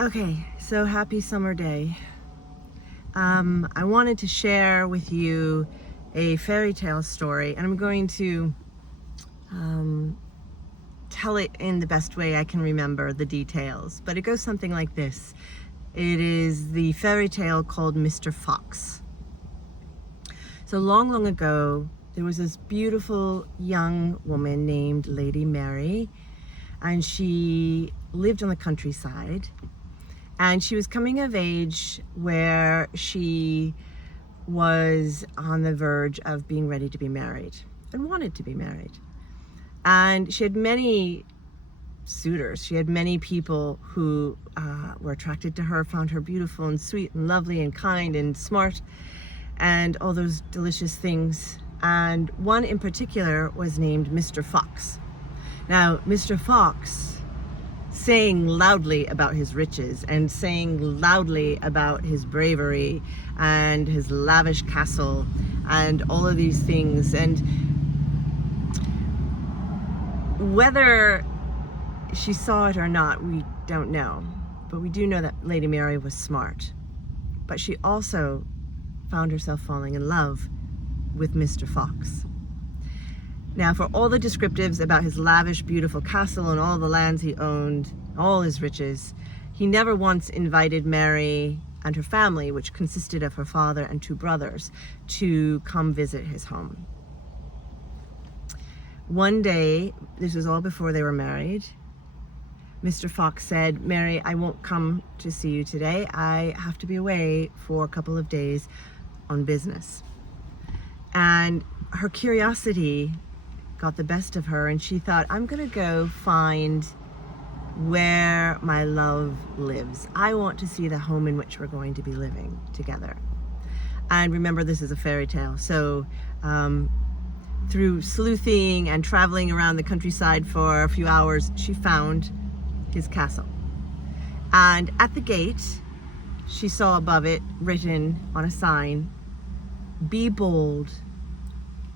Okay, so happy summer day. I wanted to share with you a fairy tale story, and I'm going to tell it in the best way I can remember the details. But it goes something like this. It is the fairy tale called Mr. Fox. So long, long ago, there was this beautiful young woman named Lady Mary, and she lived on the countryside. And she was coming of age where she was on the verge of being ready to be married and wanted to be married. And she had many suitors. She had many people who were attracted to her, found her beautiful and sweet and lovely and kind and smart and all those delicious things. And one in particular was named Mr. Fox. Now, Mr. Fox saying loudly about his riches and saying loudly about his bravery and his lavish castle and all of these things. And whether she saw it or not, we don't know. But we do know that Lady Mary was smart. But she also found herself falling in love with Mr. Fox. Now, for all the descriptives about his lavish, beautiful castle and all the lands he owned, all his riches, he never once invited Mary and her family, which consisted of her father and two brothers, to come visit his home. One day, this was all before they were married, Mr. Fox said, "Mary, I won't come to see you today. I have to be away for a couple of days on business." And her curiosity got the best of her, and she thought, I'm gonna go find where my love lives. I want to see the home in which we're going to be living together. And remember, this is a fairy tale, so through sleuthing and traveling around the countryside for a few hours, she found his castle. And at the gate, she saw above it written on a sign, "Be bold,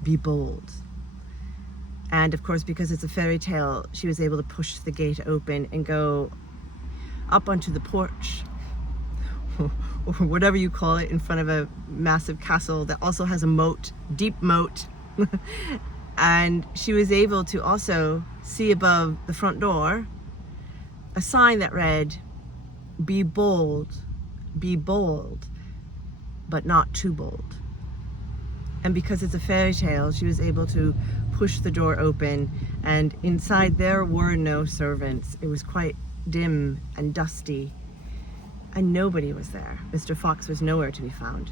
be bold." And of course, because it's a fairy tale, she was able to push the gate open and go up onto the porch, or whatever you call it, in front of a massive castle that also has a moat, deep moat. And she was able to also see above the front door a sign that read, be bold, but not too bold." And because it's a fairy tale, she was able to push the door open, and inside there were no servants. It was quite dim and dusty, and nobody was there. Mr. Fox was nowhere to be found.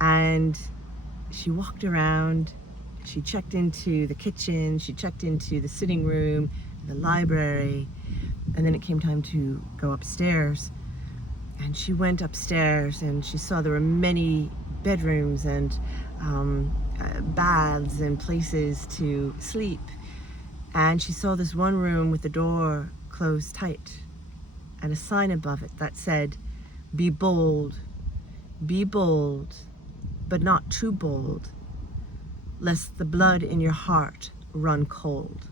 And she walked around, she checked into the kitchen, she checked into the sitting room, the library, and then it came time to go upstairs. And she went upstairs and she saw there were many bedrooms and baths and places to sleep. And she saw this one room with the door closed tight and a sign above it that said, be bold, but not too bold, lest the blood in your heart run cold."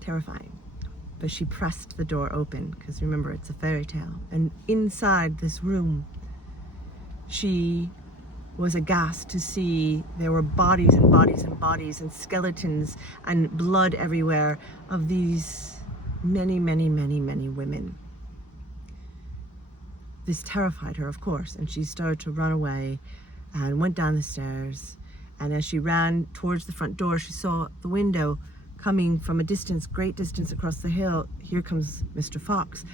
Terrifying. But she pressed the door open, because remember, it's a fairy tale. And inside this room, she was aghast to see there were bodies and bodies and bodies and skeletons and blood everywhere of these many, many, many, many women. This terrified her, of course, and she started to run away and went down the stairs. And as she ran towards the front door, she saw the window coming from a distance, great distance across the hill. Here comes Mr. Fox,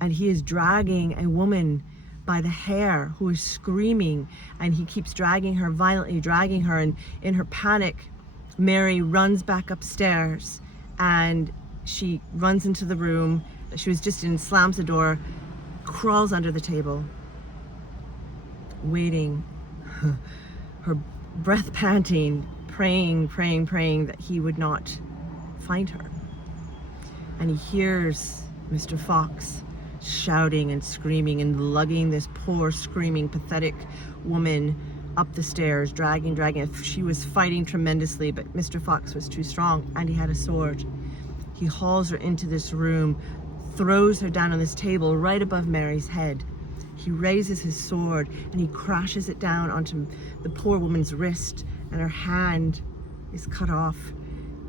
and he is dragging a woman by the hair who is screaming, and he keeps dragging her, violently dragging her, and in her panic, Mary runs back upstairs, and she runs into the room that she was just in, slams the door, crawls under the table, waiting, her breath panting, praying that he would not find her. And he hears Mr. Fox shouting and screaming and lugging this poor, screaming, pathetic woman up the stairs, dragging. She was fighting tremendously, but Mr. Fox was too strong, and he had a sword. He hauls her into this room, throws her down on this table right above Mary's head. He raises his sword and he crashes it down onto the poor woman's wrist, and her hand is cut off.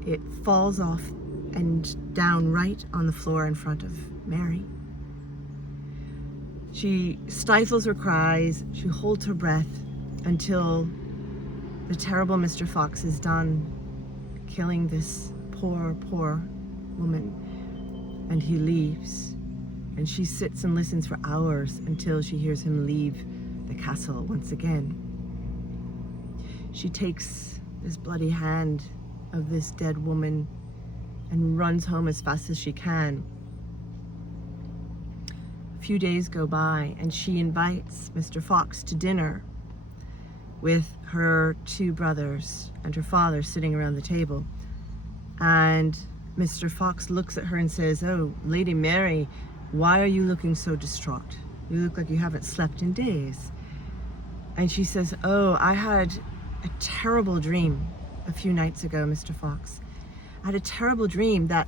It falls off and down right on the floor in front of Mary. She stifles her cries, she holds her breath until the terrible Mr. Fox is done killing this poor, poor woman, and he leaves. And she sits and listens for hours until she hears him leave the castle once again. She takes this bloody hand of this dead woman and runs home as fast as she can. A few days go by and she invites Mr. Fox to dinner with her two brothers and her father sitting around the table. And Mr. Fox looks at her and says, "Oh, Lady Mary, why are you looking so distraught? You look like you haven't slept in days." And she says, "Oh, I had a terrible dream a few nights ago, Mr. Fox. I had a terrible dream that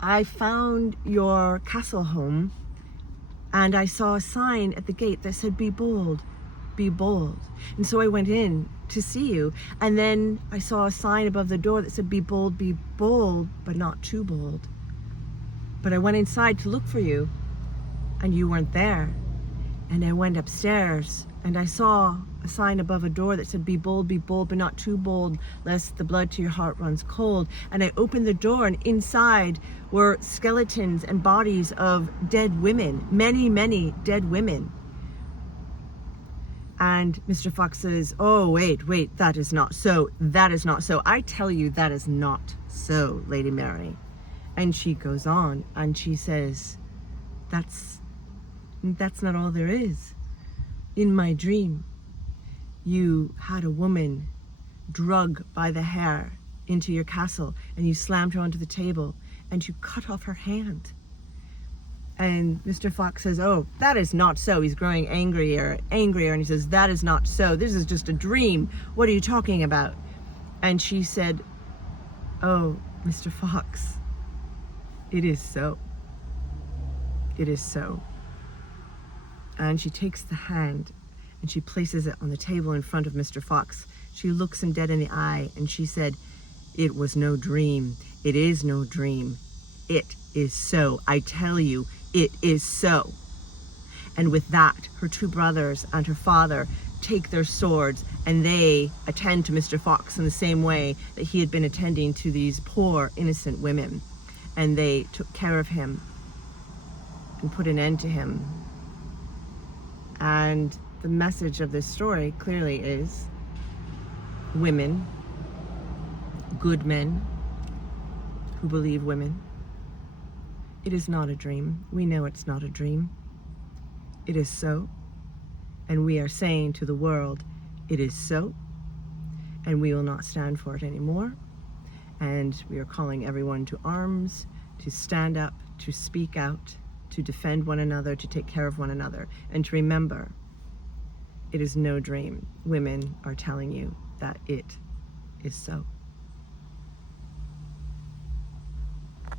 I found your castle home and I saw a sign at the gate that said, 'Be bold, be bold.' And so I went in to see you, and then I saw a sign above the door that said, 'Be bold, but not too bold.' But I went inside to look for you, and you weren't there. And I went upstairs, and I saw a sign above a door that said, 'Be bold, but not too bold, lest the blood to your heart runs cold.' And I opened the door, and inside were skeletons and bodies of dead women, many, many dead women." And Mr. Fox says, "Oh, wait, that is not so. That is not so. I tell you, that is not so, Lady Mary." And she goes on and she says, that's not all there is. In my dream, you had a woman drug by the hair into your castle, and you slammed her onto the table and you cut off her hand." And Mr. Fox says, "Oh, that is not so." He's growing angrier, and he says, "That is not so. This is just a dream. What are you talking about?" And she said, "Oh, Mr. Fox, it is so. It is so." And she takes the hand and she places it on the table in front of Mr. Fox. She looks him dead in the eye and she said, "It was no dream. It is no dream. It is so. I tell you, it is so." And with that, her two brothers and her father take their swords and they attend to Mr. Fox in the same way that he had been attending to these poor, innocent women. And they took care of him and put an end to him. And the message of this story clearly is women, good men who believe women. It is not a dream. We know it's not a dream. It is so. And we are saying to the world, it is so. And we will not stand for it anymore. And we are calling everyone to arms, to stand up, to speak out, to defend one another, to take care of one another, and to remember, it is no dream. Women are telling you that it is so.